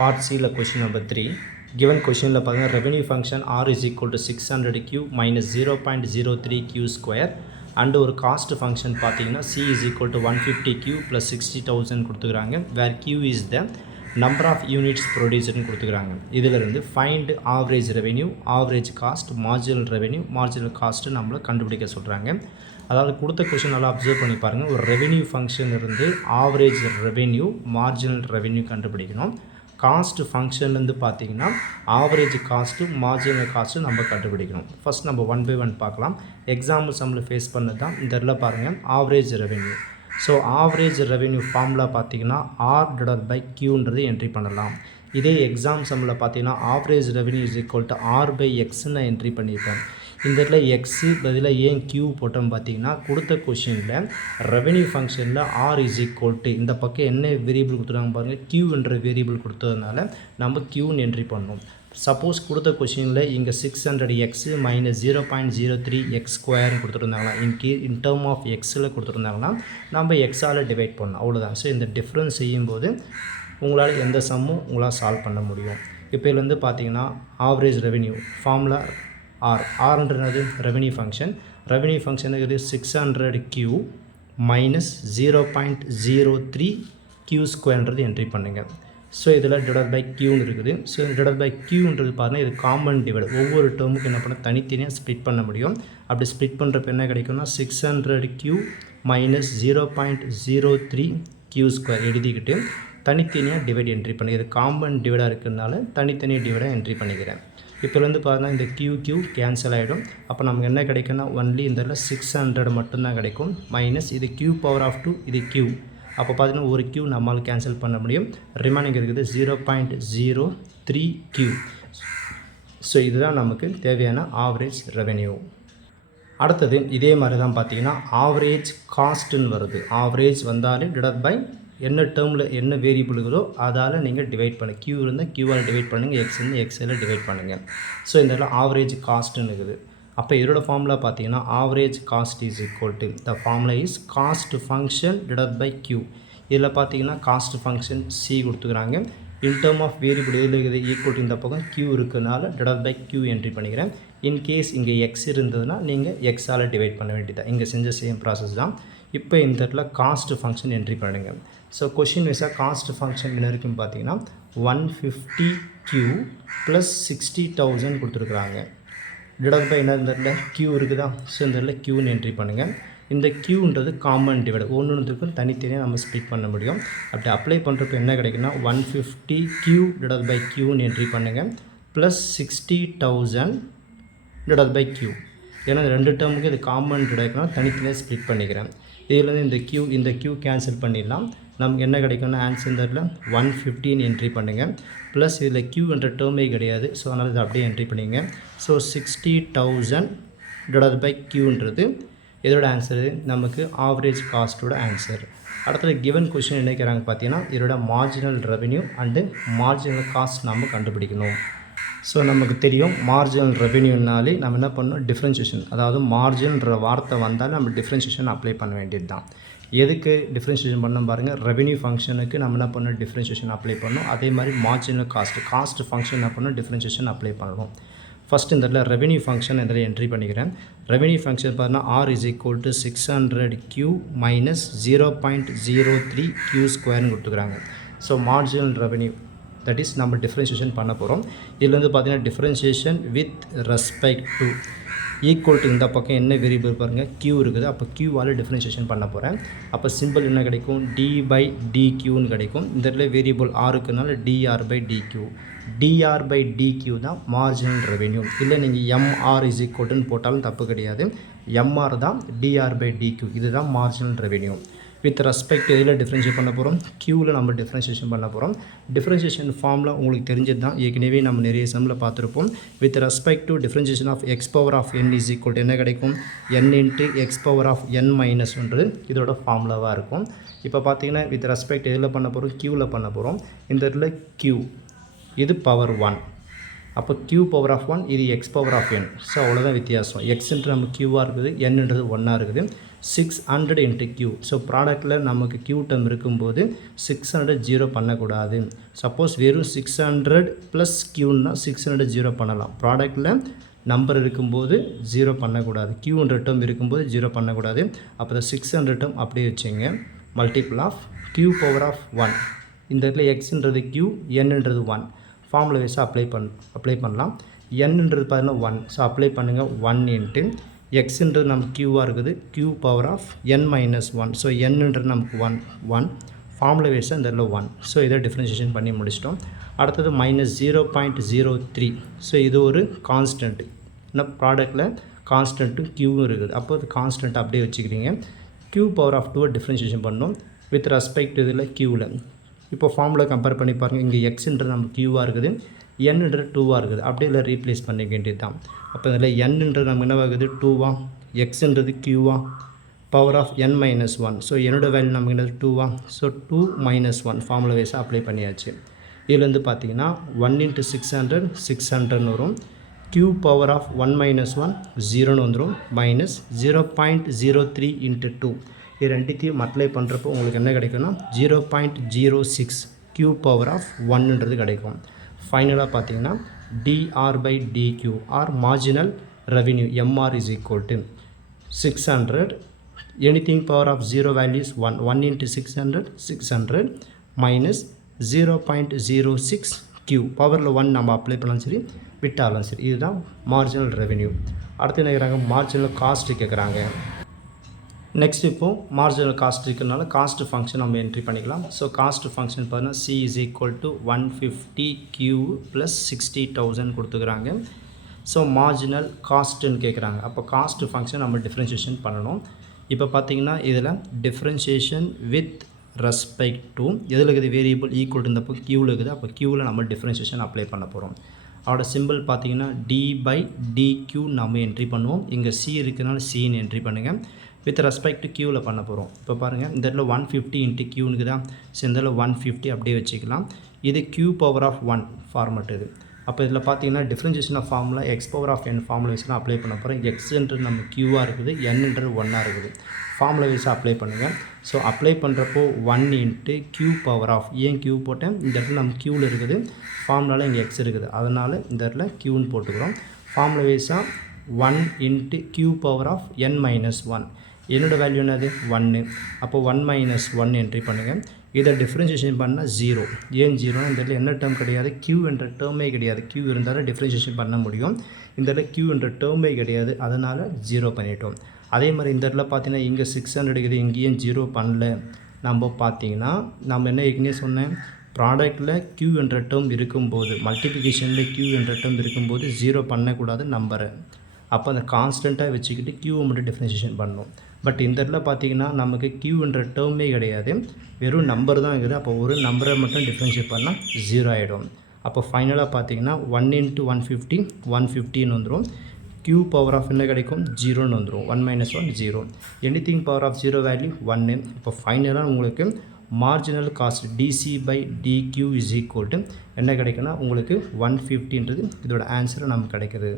Part C question number 3. Given question revenue function R is equal to 600Q minus 0.03Q square and ஒரு cost function C is equal to 150Q plus 60,000 where Q is the number of units produced இதிலிருந்து find average revenue, average cost, marginal cost நம்மள கண்டுபிடிக்க சொல்றாங்க. அதாவது கொடுத்த question நல்லா observe பண்ணி பாருங்க. ஒரு ரெவென்யூ ஃபங்க்ஷன் இருந்து ஆவரேஜ் ரெவென்யூ, மார்ஜினல் ரெவென்யூ கண்டுபிடிக்கணும். காஸ்ட் ஃபங்க்ஷன்லேருந்து பார்த்தீங்கன்னா ஆவரேஜ் காஸ்ட்டு, மார்ஜினல் காஸ்ட்டு நம்ம கண்டுபிடிக்கணும். ஃபஸ்ட் நம்ம ஒன் பை ஒன் பார்க்கலாம். எக்ஸாம்பிள் சம்மில் ஃபேஸ் பண்ணது தான் இந்த இடத்துல பாருங்கள், average revenue. So average revenue formula பார்த்தீங்கன்னா ஆர் டிவைடட் பை கியூன்றது என்ட்ரி பண்ணலாம். இதே எக்ஸாம் சம்மில் பார்த்தீங்கன்னா average revenue is equal to R by எக்ஸ்ன்னு நான் என்ட்ரி பண்ணியிருப்பேன். இந்த இடத்துல எக்ஸு பதிலாக ஏன் கியூ போட்டோம் பார்த்தீங்கன்னா கொடுத்த கொஷினில் ரெவென்யூ ஃபங்க்ஷனில் ஆர் இஸ் ஈக்குவல் டு இந்த பக்கம் என்ன வேரியபிள் கொடுத்துருக்காங்க பாருங்கள், கியூ என்ற வேரியபிள் கொடுத்ததுனால நம்ம கியூன்னு என்ட்ரி பண்ணோம். சப்போஸ் கொடுத்த கொஷினில் இங்கே 600x மைனஸ் 0.03x ஸ்கொயர்னு கொடுத்துருந்தாங்களா, இன் டேர்ம் ஆஃப் எக்ஸில் கொடுத்துருந்தாங்கன்னா நம்ம எக்ஸால் டிவைட் பண்ணோம், அவ்வளோதான். ஸோ இந்த டிஃப்ரென்ஸ் செய்யும்போது உங்களால் எந்த சம்மும் உங்களால் சால்வ் பண்ண முடியும். இப்போ இதில் வந்து பார்த்தீங்கன்னா ஆவரேஜ் ரெவென்யூ ஃபார்முலா ஆர்ன்றது ரெவென்யூ ஃபங்க்ஷன் இருக்குது 600Q மைனஸ் 0.03Q ஸ்கொயர்ன்றது என்ட்ரி பண்ணுங்கள். ஸோ இதில் டிவைட் பை கியூன்னு இருக்குது. ஸோ டிவைட் பை கியூன்றது பாருங்கள், இது காமன் டிவைட். ஒவ்வொரு டேர்முக்கு என்ன பண்ண தனித்தனியாக ஸ்ப்ளிட் பண்ண முடியும். அப்படி ஸ்ப்ளிட் பண்ணுறப்ப என்ன கிடைக்கும்னா 600Q மைனஸ் 0.03Q ஸ்கொயர் எழுதிக்கிட்டு தனித்தனியாக டிவைட் என்ட்ரி பண்ணி, இது காமன் டிவைடாக இருக்கிறதுனால தனித்தனியாக டிவைடாக என்ட்ரி பண்ணிக்கிறேன். இப்போ வந்து பார்த்தீங்கன்னா இந்த கியூ கேன்சல் ஆகிடும். அப்போ நமக்கு என்ன கிடைக்குன்னா ஒன்லி இந்த 600 மட்டும்தான் கிடைக்கும். மைனஸ் இது Q பவர் ஆஃப் 2, இது Q. அப்போ பார்த்தீங்கன்னா ஒரு Q நம்மளால் கேன்சல் பண்ண முடியும். ரிமைனிங் இருக்குது 0.03Q. ஸோ இதுதான் நமக்கு தேவையான ஆவரேஜ் ரெவென்யூ. அடுத்தது இதே மாதிரி தான் பார்த்தீங்கன்னா ஆவரேஜ் காஸ்ட்டுன்னு வருது. ஆவரேஜ் வந்தாலே டிவைட் பை என்ன டேர்மில் என்ன வேரியபிள் இருக்குதோ அதால் நீங்கள் டிவைட் பண்ணுங்கள். கியூ இருந்தால் கியூவால் டிவைட் பண்ணுங்கள், எக்ஸ் இருந்தால் எக்ஸில் டிவைட் பண்ணுங்கள். ஸோ இந்த ஆவரேஜ் காஸ்ட்டுன்னு இருக்குது. அப்போ இதோட ஃபார்முலா பார்த்தீங்கன்னா average cost is equal to the formula is cost function divide by Q. இதில் பார்த்தீங்கன்னா காஸ்ட் ஃபங்க்ஷன் சி கொடுத்துக்கிறாங்க. இன் டேர்ம் ஆஃப் வேரியபிள் எதில் இருக்குது ஈக்குவல் டு இந்த பக்கம் கியூ இருக்கிறதுனால டிவைட் பை கியூ என்ட்ரி பண்ணிக்கிறேன். இன்கேஸ் இங்கே எக்ஸ் இருந்ததுன்னா நீங்கள் எக்ஸால் டிவைட் பண்ண வேண்டியதான். இங்கே செஞ்ச சேம் ப்ராசஸ் தான். இப்போ இந்த இடத்துல காஸ்ட் ஃபங்க்ஷன் என்ட்ரி பண்ணுங்கள். ஸோ கொஷின் வைஸாக காஸ்ட் ஃபங்க்ஷன் என்ன இருக்குன்னு பார்த்தீங்கன்னா 150Q ப்ளஸ் 60,000 கொடுத்துருக்குறாங்க. டிவைட் பை என்ன இந்த இடத்துல Q இருக்குதா, ஸோ இந்த இடத்துல Qன்னு என்ட்ரி பண்ணுங்கள். இந்த Qன்றது காமன் டிவைட், ஒன்றுக்கும் தனித்தனியாக நம்ம ஸ்ப்ளிட் பண்ண முடியும். அப்படி அப்ளை பண்ணுறப்ப என்ன கிடைக்குன்னா 150Q டிவைட் பை Qன்னு என்ட்ரி பண்ணுங்கள் ப்ளஸ் 60,000 டிவைட் பை Q. ஏன்னா ரெண்டு டேர்முக்கு இது காமன் டிவைட்னா தனித்தனியாக ஸ்ப்ளிட் பண்ணிக்கிறேன். இதில் இந்த Q கேன்சல் பண்ணிடலாம். நமக்கு என்ன கிடைக்கும்னா ஆன்சர் இந்த இடத்துல 115 என்ட்ரி பண்ணுங்கள். ப்ளஸ் இதில் Q என்ற டேர்மே கிடையாது, ஸோ அதனால் இதை அப்படியே என்ட்ரி பண்ணிங்க. ஸோ 60,000 டிவைட் பை Qன்றது இதோட ஆன்சரு நமக்கு ஆவரேஜ் காஸ்ட்டோட ஆன்சர். அடுத்தது கிவன் கொஷின் என்ன கேட்குறாங்க பார்த்தீங்கன்னா இதோட marginal revenue and marginal cost நம்ம கண்டுபிடிக்கணும். ஸோ நமக்கு தெரியும் மார்ஜினல் ரெவென்யூனாலே நம்ம என்ன பண்ணணும், டிஃப்ரென்ஷியேஷன், அதாவது மார்ஜின்ன்ற வார்த்தை வந்தாலும் நம்ம டிஃப்ரென்ஷியேஷன் அப்ளை பண்ண வேண்டியது தான். எதுக்கு டிஃப்ரென்ஷியேஷன் பண்ண பாருங்கள், ரெவென்யூ ஃபங்க்ஷனுக்கு நம்ம என்ன பண்ணணும், டிஃப்ரென்ஷியேஷன் அப்ளை பண்ணணும். அதே மாதிரி மார்ஜினல் காஸ்ட் ஃபங்க்ஷன் என்ன பண்ணணும், டிஃப்ரென்ஷியேஷன் அப்ளை பண்ணணும். ஃபஸ்ட் இந்த இடத்துல ரெவென்யூ ஃபங்க்ஷன் இதில் என்ட்ரி பண்ணிக்கிறேன். ரெவென்யூ ஃபங்க்ஷன் பார்த்தீங்கன்னா R is equal to 600Q minus 0.03Q ஸ்கொயர்னு கொடுத்துக்கிறாங்க. So marginal revenue that is நம்ம டிஃப்ரென்ஷியேஷன் பண்ண போகிறோம். இதில் வந்து பார்த்தீங்கன்னா differentiation with respect to equal to இந்த பக்கம் என்ன வேரியபிள் பாருங்கள் Q இருக்குது. அப்போ Qவால் டிஃப்ரென்ஷியேஷன் பண்ண போகிறேன். அப்போ சிம்பிள் என்ன கிடைக்கும், D பை DQன்னு கிடைக்கும். இந்த இடத்துல வேரியபிள் R இருக்குனால DR by DQ. DR by DQ தான் மார்ஜினல் ரெவென்யூ. இல்லை நீங்கள் MR இஸ் ஈக்குவல்ட்டுன்னு போட்டாலும் தப்பு கிடையாது. MR தான் DR பை DQ. இதுதான் மார்ஜினல் ரெவென்யூ. வித் ரெஸ்பெக்ட் எதில் டிஃப்ரென்ஷியேட் பண்ண போகிறோம், Qவில் நம்ம டிஃப்ரென்ஷியேஷன் பண்ண போகிறோம். டிஃப்ரென்ஷியேஷன் ஃபார்மில் உங்களுக்கு தெரிஞ்சது தான், ஏற்கனவே நம்ம நிறைய சம்மில் பார்த்துருப்போம். With respect to differentiation of x power of n is equal to என்ன கிடைக்கும், n into x power of n minus ஒன்று இதோட ஃபார்முலாவாக இருக்கும். இப்போ பார்த்தீங்கன்னா வித் ரெஸ்பெக்ட் எதில் பண்ண போகிறோம், Qவில் பண்ண போகிறோம். இந்த இடத்துல Q இது பவர் 1, அப்போ Q பவர் ஆஃப் 1 இது x power of n. So அவ்வளோதான் வித்தியாசம். எக்ஸ்ன்றது நம்ம Qவாக இருக்குது, nன்றது 1ஆக இருக்குது. 600 into q. ஸோ ப்ராடக்டில் நமக்கு q டேர்ம் இருக்கும்போது 600 ஜீரோ பண்ணக்கூடாது. சப்போஸ் வெறும் 600 ப்ளஸ் க்யூன்னா 600 ஜீரோ பண்ணலாம். ப்ராடக்டில் நம்பர் இருக்கும்போது ஜீரோ பண்ணக்கூடாது. க்யூன்ற டேர்ம் இருக்கும்போது ஜீரோ பண்ணக்கூடாது. அப்போ இந்த 600 டேர்ம் அப்படியே வச்சுங்க. Multiple of q power of 1. இந்த இடத்துல எக்ஸ்ன்றது q, nன்றது 1. ஃபார்முலா வைஸாக அப்ளை பண்ணலாம். nன்றது பார்த்தீங்கன்னா 1. ஸோ அப்ளை பண்ணுங்கள். 1 இன்ட்டு எக்ஸ்ன்றது நமக்கு க்யூவாக இருக்குது. q power of n minus 1. So nன்றது நமக்கு 1. ஃபார்முலா வைஸாக இந்த இடத்துல 1. ஸோ இதை டிஃப்ரென்ஷியேஷன் பண்ணி முடிச்சிட்டோம். அடுத்தது மைனஸ் 0.03. ஸோ இது ஒரு கான்ஸ்டன்ட். இன்னும் ப்ராடக்டில் கான்ஸ்டன்ட்டும் க்யூவும் இருக்குது. அப்போ அது கான்ஸ்டன்ட் அப்படியே வச்சுக்கிறீங்க. q பவர் ஆஃப் 2 டிஃப்ரென்ஷியேஷன் பண்ணணும் வித் ரெஸ்பெக்ட் இதில் க்யூவில். இப்போ ஃபார்முலா கம்பேர் பண்ணி பாருங்கள். இங்கே எக்ஸ்ன்றது நமக்கு க்யூவாக இருக்குது, nன்றது 2வாக இருக்குது. அப்படியே இல்லை ரீப்ளேஸ் பண்ணிக்க வேண்டியது தான். அப்போ இதில் nன்றது நமக்கு என்னவாகுது 2வா, எக்ஸ்ன்றது க்யூவா, power of n minus 1. So என்னோடய வேல்யூ நமக்கு என்னது 2வா. ஸோ 2 மைனஸ் 1 ஃபார்முலா வைஸாக அப்ளை பண்ணியாச்சு. இதுலேருந்து பார்த்தீங்கன்னா 1 இன்ட்டு 600 வரும். q பவர் ஆஃப் 1 மைனஸ் 1 0ன்னு வந்துடும். Minus 0.03 into 2. இது ரெண்டுத்தையும் அப்ளை பண்ணுறப்போ உங்களுக்கு என்ன கிடைக்கும்னா 0.06 q பவர் ஆஃப் 1ன்றது கிடைக்கும். ஃபைனலாக பார்த்தீங்கன்னா dr by dq or marginal revenue mr is equal to 600. anything power of 0 value is 1. 1 into 600 minus 0.06 q. பவரில் 1 நம்ம அப்ளை பண்ணாலும் சரி விட்டாலும் சரி. இதுதான் மார்ஜினல் ரெவென்யூ. அடுத்து என்ன கேட்குறாங்க, மார்ஜினல் காஸ்ட்டு கேட்குறாங்க. நெக்ஸ்ட் இப்போது மார்ஜினல் காஸ்ட் இருக்கிறதுனால காஸ்ட் ஃபங்க்ஷன் நம்ம என்ட்ரி பண்ணிக்கலாம். ஸோ காஸ்ட் ஃபங்க்ஷன் பார்த்தீங்கன்னா c is equal to 150 q plus 60,000 கொடுத்துக்கிறாங்க. ஸோ மார்ஜினல் காஸ்ட்டுன்னு கேட்குறாங்க. அப்போ காஸ்ட் ஃபங்க்ஷன் நம்ம டிஃப்ரென்ஷியேஷன் பண்ணணும். இப்போ பார்த்தீங்கன்னா இதில் டிஃப்ரென்ஷியேஷன் வித் ரெஸ்பெக்ட் டு எதில் இருக்குது, வேரியபிள் ஈக்குவல் டு இருந்தப்போ க்யூவில் இருக்குது. அப்போ க்யூவில் நம்ம டிஃப்ரென்ஷியேஷன் அப்ளை பண்ண போகிறோம். அதோட சிம்பிள் பார்த்தீங்கன்னா d by dq நம்ம என்ட்ரி பண்ணுவோம். இங்கே c இருக்கிறதுனால cன்னு என்ட்ரி பண்ணுங்கள். வித் ரெஸ்பெக்ட் டு க்யூவில் பண்ண போகிறோம். இப்போ பாருங்கள் இந்த இடத்துல 150 இன்ட்டு க்யூனுக்கு தான். ஸோ இந்த இடத்துல 150 அப்படியே வச்சுக்கலாம். இது q பவர் ஆஃப் 1 ஃபார்மெட் இது. அப்போ இதில் பார்த்தீங்கன்னா differentiation of formula X power of n formula வைஸ்லாம் அப்ளை பண்ண போகிறோம். எக்ஸ்ன்றது நம்ம க்யூவாக இருக்குது, nன்றது 1ஆக இருக்குது. ஃபார்முலா வைஸாக அப்ளை பண்ணுங்கள். ஸோ அப்ளை பண்ணுறப்போ 1 இன்ட்டு q பவர் ஆஃப், ஏன் q போட்டேன், இந்த இடத்துல நம்ம க்யூவில் இருக்குது, ஃபார்முலாவில் இங்கே எக்ஸ் இருக்குது, அதனால் இந்த இடத்துல க்யூன்னு போட்டுக்கிறோம். ஃபார்முலா வைஸாக 1 into q power of n minus 1. என்னோட வேல்யூ என்னது 1. அப்போ 1 மைனஸ் 1 என்ட்ரி பண்ணுங்கள். இதை டிஃப்ரென்ஷியேஷன் பண்ணால் 0. ஏன் 0? இந்த இடத்துல என்ன டேர்ம் கிடையாது, q என்ற டேர்மே கிடையாது. q இருந்தாலும் டிஃப்ரென்ஷியேஷன் பண்ண முடியும். இந்த இடத்துல q என்ற டேர்மே கிடையாது, அதனால் 0 பண்ணிட்டோம். அதே மாதிரி இந்த இடத்துல பார்த்தீங்கன்னா இங்கே 600 இருக்குது, இங்கேயும் 0 பண்ணல. நம்ம பார்த்தீங்கன்னா நம்ம என்ன ஏற்கனவே சொன்னேன், ப்ராடக்டில் q என்ற டேர்ம் இருக்கும்போது, மல்டிப்ளிகேஷனில் q என்ற டேர்ம் இருக்கும்போது 0 பண்ணக்கூடாது நம்பரை. அப்போ அந்த கான்ஸ்டண்ட்டாக வச்சுக்கிட்டு க்யூவை மட்டும் டிஃப்ரென்ஷியேஷன் பண்ணணும். பட் இந்த இடத்துல பார்த்தீங்கன்னா நமக்கு க்யூன்ற டேர்மே கிடையாது, வெறும் நம்பர் தான் இருக்குது. அப்போ ஒரு நம்பரை மட்டும் டிஃப்ரென்ஷியேட் பண்ணால் 0 ஆகிடும். அப்போ ஃபைனலாக பார்த்தீங்கன்னா 1 இன்ட்டு 150 150ன்னு வந்துடும். க்யூ பவர் ஆஃப் என்ன கிடைக்கும் 0ன்னு வந்துடும். 1 minus 1 0. Anything power of 0 value 1. இப்போ ஃபைனலாக உங்களுக்கு marginal cost dc by dq is equal to என்ன கிடைக்குன்னா உங்களுக்கு 150ன்றது இதோட ஆன்சர் நமக்கு கிடைக்குது.